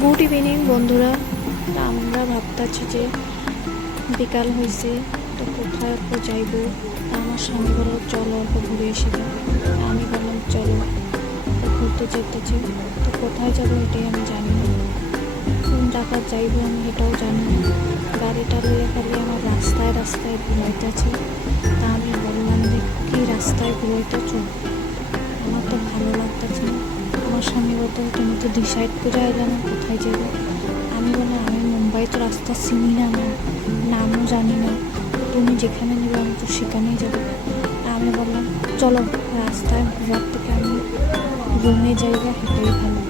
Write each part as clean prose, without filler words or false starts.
Good evening বন্ধুরা। আমরা ভাবতেছি যে বিকাল হয়েছে, তো কোথায় অল্প যাইব। আমার স্বামী বলল চলো অল্প ঘুরে এসে যাও। আমি বললাম চলো, তো ঘুরতে যেতেছি। তো কোথায় যাবো এটাই আমি জানি না, কোন জায়গা যাইব আমি এটাও জানি না। গাড়িটা লইয়া খালি আমার রাস্তায় রাস্তায় ঘুরাইতেছে। তা আমি বললাম যে কি রাস্তায় ঘুরাইতেছ, আমার তো ভালো লাগতেছে না। আমার স্বামী বলতো তুমি তো ডিসাইড করে এলে না কোথায় যাবে। আমি বললাম আমি মুম্বাই তো রাস্তা চিনি না, নামও জানি না, তুমি যেখানে নেবে আমি তো সেখানেই যাবো। আমি বললাম চলো রাস্তায় ঘোরার থেকে আমি রুমে জায়গা হেঁটেই ভালো।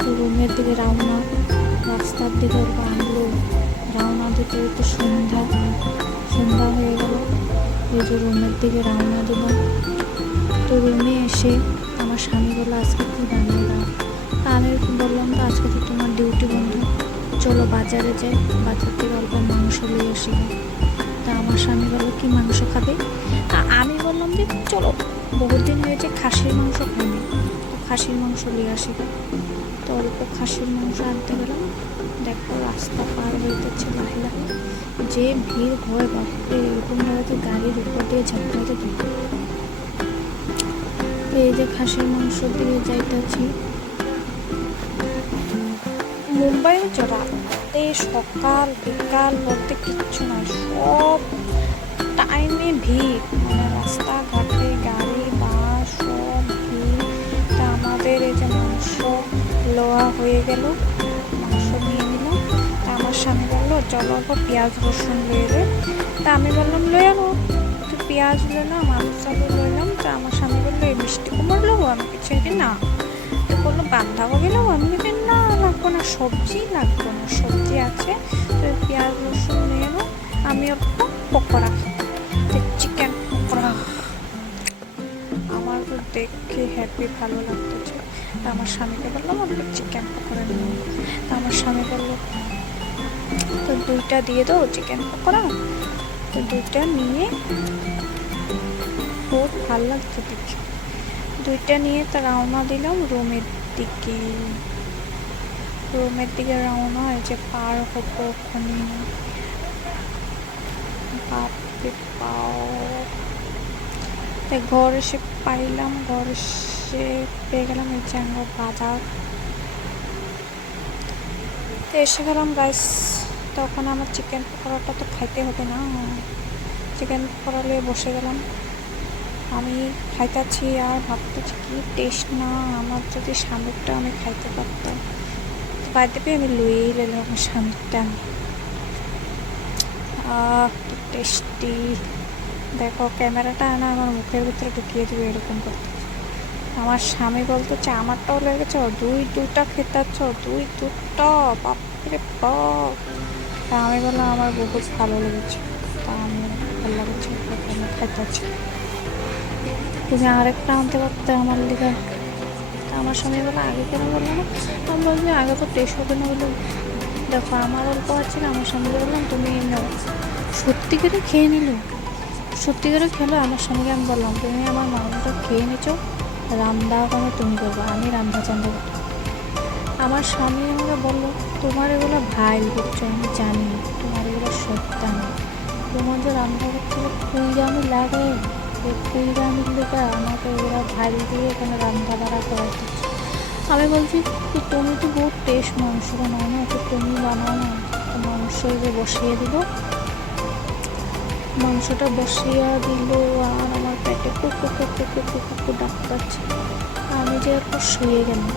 তো রুমের দিকে রওনা, রাস্তার দিকে আনলো, রওনা দিতে তো সন্ধ্যা সন্ধ্যা হয়ে গেল। এই যে রুমের দিকে রওনা দিলাম। তো রুমে এসে আমার স্বামী বললো আজকে কী বানাই দাও। তা আমি বললাম তো আজকে তো তোমার ডিউটি বন্ধ, চলো বাজারে যাই, বাজার থেকে অল্প মাংস নিয়ে আসি। তা আমার স্বামী বললো কি মাংস খাবে। আমি বললাম যে চলো, বহুত দিন হয়েছে খাসির মাংস খাইনি, তো খাসির মাংস নিয়ে আসি। তো অল্প খাসির মাংস আনতে গেলাম। দেখো রাস্তা পার হইতেছে লাহে লাহে, যে ভিড় হয় বাপরে, এরকম জায়গাতে গাড়ির উপর দিয়ে ঝাঁপাইতে থাকে। এই যে খাসির মাংস দিয়ে যাইতেছি। মুম্বাই রাতে সকাল বিকাল বলতে কিচ্ছু নয়, সব টাইমে ভিড়, মানে রাস্তাঘাটে গাড়ি বাস সব ভিড়। তা আমাদের এই যে মাংস লোয়া হয়ে গেল, মাংস নিয়ে নিলাম। তা আমার স্বামী বললো চলো অল্প পেঁয়াজ রসুন লইলে। তা আমি বললাম লই আনো, তো পেঁয়াজ লইলাম, আলু চালু লইলাম। তা আমার স্বামী বললো এই মিষ্টি কুমড় লোবো, আমি কিছু না। তো বললো বাঁধাকপি লোবো, আমি কিছু না লাগবো না, সবজি লাগবো না, সবজি আছে। তো পেঁয়াজ রসুন নিয়ে এলো, আমি অল্প পকোড়া খাবো, চিকেন পকোড়া। আমার তো দেখে হ্যাপি ভালো লাগতেছে। তা আমার স্বামীকে বললাম অল্প চিকেন পকোড়া নিয়ে। তা আমার স্বামী বললো তো দুইটা দিয়ে দাও চিকেন পকোড়া। তো দুইটা নিয়ে খুব ভালো লাগছে দেখে, দুইটা নিয়ে তা রওনা দিলাম রুমের দিকে। রুমের দিকে রওনা হয়েছে, পার হবো ওখানে। বাপরে বাপ, ঘর এসে পাইলাম, ঘর এসে পেয়ে গেলাম এই যে আমরা বাজার। তো এসে গেলাম গাইস, তখন আমার চিকেন পকোড়াটা তো খাইতে হবে না, চিকেন পকোড়া নিয়ে বসে গেলাম। আমি খাইতেছি আর ভাবতেছি কি টেস্ট না, আমার যদি স্বামীরটা আমি খাইতে পারতাম। বাইরে পেয়ে আমি লুয়েই নিলাম আমার স্বামীরটা। কি টেস্টি, দেখো ক্যামেরাটা না আমার মুখের ভিতরে ঢুকিয়ে দেবে এরকম করতে। আমার স্বামী বলতেছে আমারটাও লেগেছ, দুইটা খেতেছ, দুটা, বাপরে বাপ। তা আমি বললাম আমার বহুত ভালো লেগেছে, তা আমি ভালো লাগছে আমি খাইতেছি, তুমি আরেকটা আনতে পারতে আমার লিগা। তা আমার স্বামী বলে আগে কেন বললো না। আমি বলছি আগে তো টেস্ট হবে না বলে। দেখো আমার অল্প আছে না, আমার স্বামীকে বললাম তুমি নাও। সত্যি করে খেয়ে নিল, সত্যি করে খেলো। আমার স্বামীকে আমি বললাম তুমি আমার মাংসটা খেয়ে নিছো, রান্না ওখানে তুমি করবো, আমি রান্না চান্দা করবো। আমার স্বামী আমাকে বললো তোমার এগুলো ভাই বুঝছো, আমি জানি তোমার এগুলো সত্য না, তোমার যে রান্না করতে কুইরা আমি লাগে, কুইরা আমি লোকা আমাকে এগুলো ভাই দিয়ে এখানে রান্না বাড়া করাতে। আমি বলছি যে তুমি তো বহুত টেস্ট মাংস বানাও না, তো তুমি বানাও না। তো মাংস যে বসিয়ে দিল, মাংসটা বসিয়ে দিল আর আমার পেটে কুকু কুকু কুকু কুকু ডাকছে। আমি যে একটু শুয়ে গেলাম,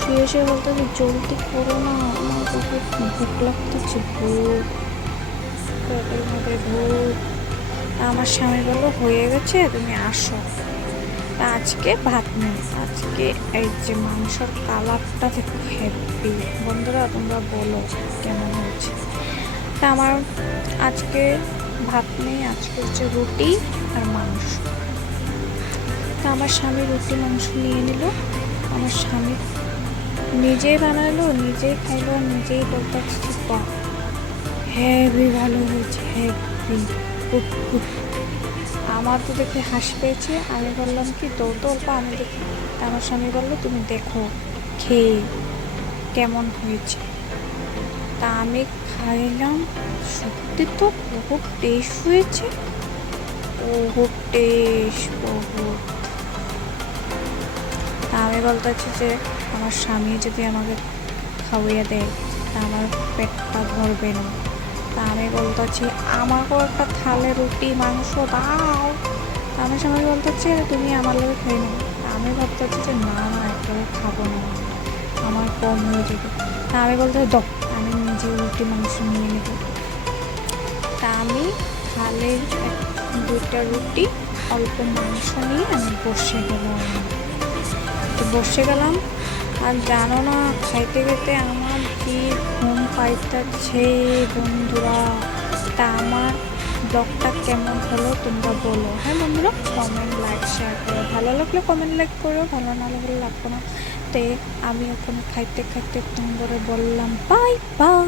শুয়ে শুয়ে বলতে যে জলদি করো না, আমার বহুত ভুক লাগতেছে, ভুক পেটের মধ্যে ভুক। আমার স্বামী বললো হয়ে গেছে তুমি আসো। আজকে ভাত নেই, আজকে এই যে মাংসর কালারটা দেখো হ্যাপি। বন্ধুরা তোমরা বলো কেমন হয়েছে। তা আমার আজকে ভাত নেই, আজকে হচ্ছে রুটি আর মাংস। তা আমার স্বামী রুটি মাংস নিয়ে নিল, আমার স্বামী নিজেই বানালো, নিজেই খাইলো, নিজেই বলতে বাহ হেভি ভালো হয়েছে, হেভি। আমার তো দেখে হাসি পেয়েছে। আমি বললাম কি তোর তো অল্প আমি দেখি। তা আমার স্বামী বললো তুমি দেখো খেয়ে। কেমন হয়েছে। তা আমি খাইলাম, সত্যি তো বহুত টেস্ট হয়েছে, বহুত টেস্ট বহুত। তা আমি বলতেছি যে আমার স্বামী যদি আমাকে খাওয়াইয়া দেয় তা আমার পেটটা ভরবে না। তা আমি বলতেছি আমাকেও একটা থালে রুটি মাংস দাও। তা আমার স্বামী বলতেছে তুমি আমার লোক খেয়ে নাও। তা আমি ভাবতেছি যে না না একটাও খাবো না, আমার কম হয়ে যাবে। তা আমি বলতে দাও, আমি নিজে রুটি মাংস নিয়ে নেব। তা আমি থালে দুইটা রুটি অল্প মাংস নিয়ে আমি বসে গেলাম। আর জানো না খাইতে খেতে আমার কি ঘুম পাইতেছে বন্ধুরা। তা আমার ব্লগটা কেমন হলো তোমরা বলো। হ্যাঁ বন্ধুরা, কমেন্ট লাইক শেয়ার করো, ভালো লাগলে কমেন্ট লাইক করো, ভালো না লাগলে লাগবো না। তো আমি ওখানে খাইতে খাইতে তোমরা বললাম বাই বাই।